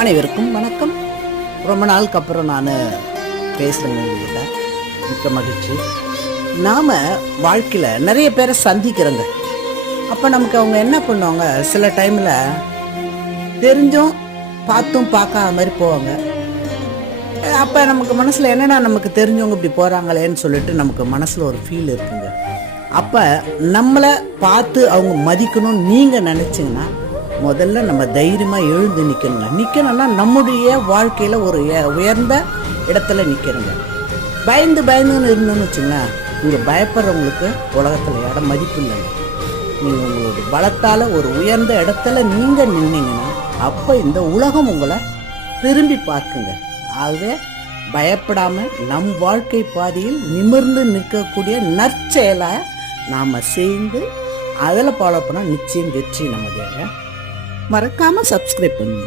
அனைவருக்கும் வணக்கம். ரொம்ப நாளுக்கு அப்புறம் நான் பேசுகிறேங்க. உங்கள்கிட்ட மிக்க மகிழ்ச்சி. நாம் வாழ்க்கையில் நிறைய பேரை சந்திக்கிறோங்க. அப்போ நமக்கு அவங்க என்ன பண்ணுவாங்க, சில டைமில் தெரிஞ்சும் பார்த்தும் பார்க்காத மாதிரி போவாங்க. அப்போ நமக்கு மனசில் என்னென்னா, நமக்கு தெரிஞ்சவங்க இப்படி போகிறாங்களேன்னு சொல்லிட்டு நமக்கு மனசில் ஒரு ஃபீல் இருக்குங்க. அப்போ நம்மளை பார்த்து அவங்க மதிக்கணும்னு நீங்கள் நினச்சிங்கன்னா, முதல்ல நம்ம தைரியமாக எழுந்து நிற்கணும்னா நம்முடைய வாழ்க்கையில் ஒரு உயர்ந்த இடத்துல நிற்கிறோங்க. பயந்துன்னு இருந்தோன்னு வச்சுங்களேன், இங்கே பயப்படுறவங்களுக்கு உலகத்தில் இடம் மதிப்பு இல்லைங்க. நீங்கள் உங்களோட பலத்தால் ஒரு உயர்ந்த இடத்துல நீங்கள் நின்னீங்கன்னா அப்போ இந்த உலகம் உங்களை திரும்பி பார்க்குங்க. ஆகவே பயப்படாமல் நம் வாழ்க்கை பாதையில் நிமிர்ந்து நிற்கக்கூடிய நற்செயலை நாம் சேர்ந்து அதில் ஃபாலோ பண்ணால் நிச்சயம் வெற்றி நமக்கு. மறக்காமல் சப்ஸ்கிரைப் பண்ணுங்க.